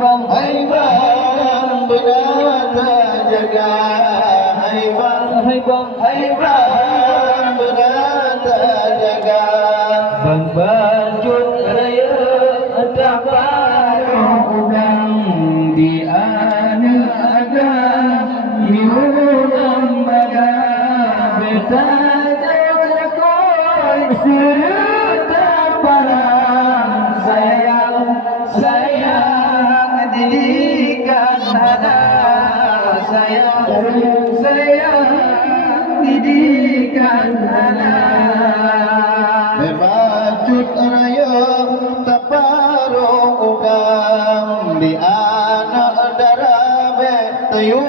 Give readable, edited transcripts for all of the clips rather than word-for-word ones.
hai bang benata jaga, hai bang benata jaga. Bang Bajut raya tak barang udang di anak agam yunam baga beta jakoi serta parang sayang didikan anak sayang didikan anak. Bajut raya tak parang udang di anak darah betayu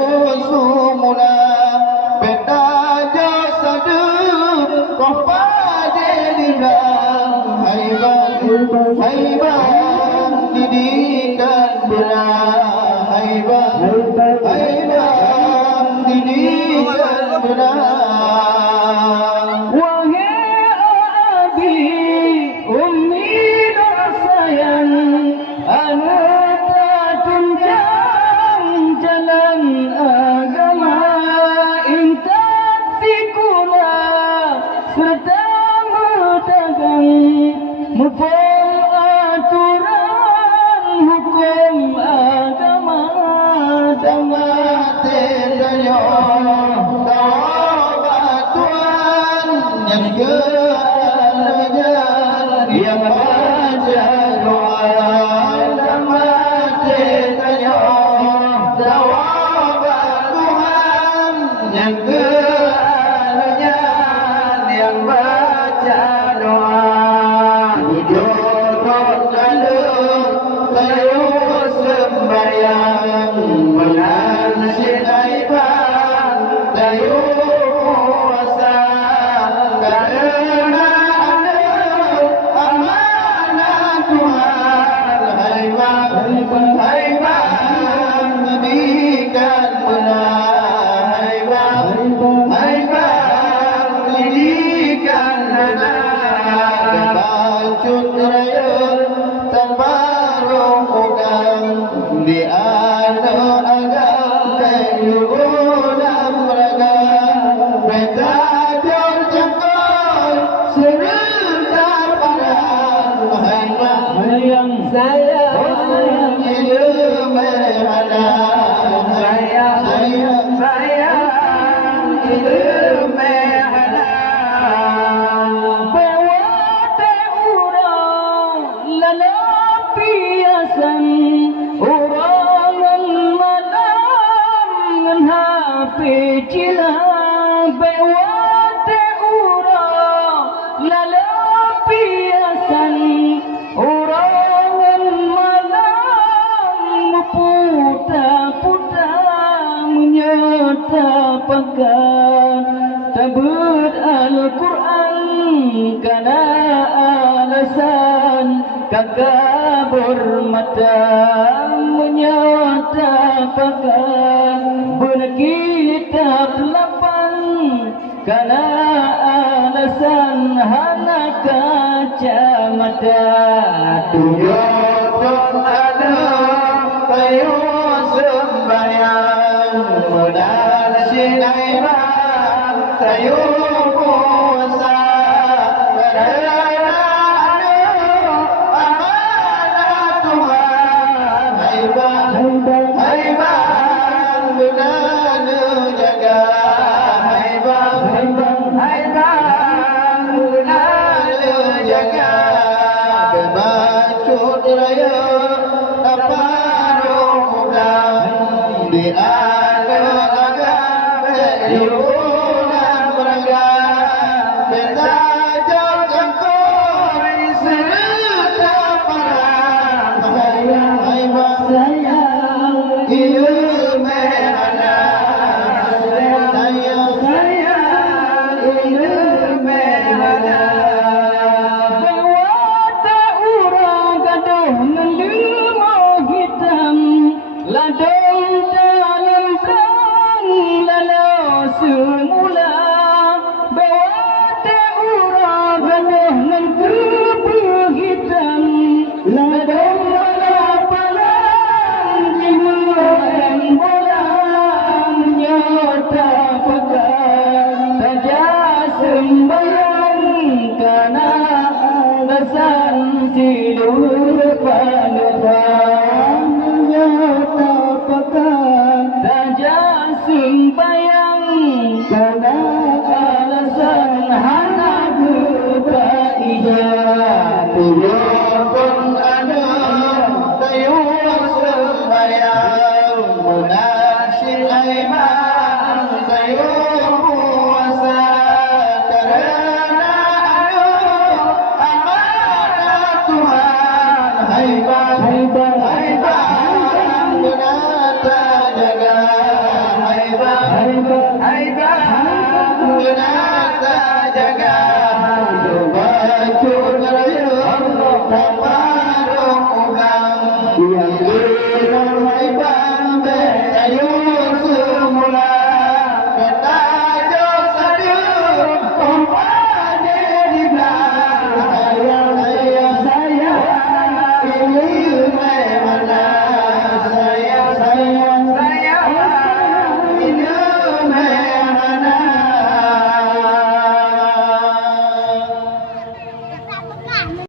sumula beta jasadum kau pada digang. Hai bang didikan benar, hai bang didikan benar. Tabut Al-Quran kana alasan kakabur mata menyata pakai berkitab lapan kana alasan hana kacamata tuyotong ada kayu sembayang modal sinairan kayu puasa karena amanah Tuhan. Hai bang benar jaga, hai bang benar jaga. Bebajut raya apa roda di agak-agak hiburan beraga beta jangan koi serta parang sayang ilmu ada sayang ilmu ada. Bewata urang gaduh mendelma hitam ladong dalam kang lalau Aibah Nasa jaga Bacur ngerayu Tamarung ulang Yang dirang aibah Ayo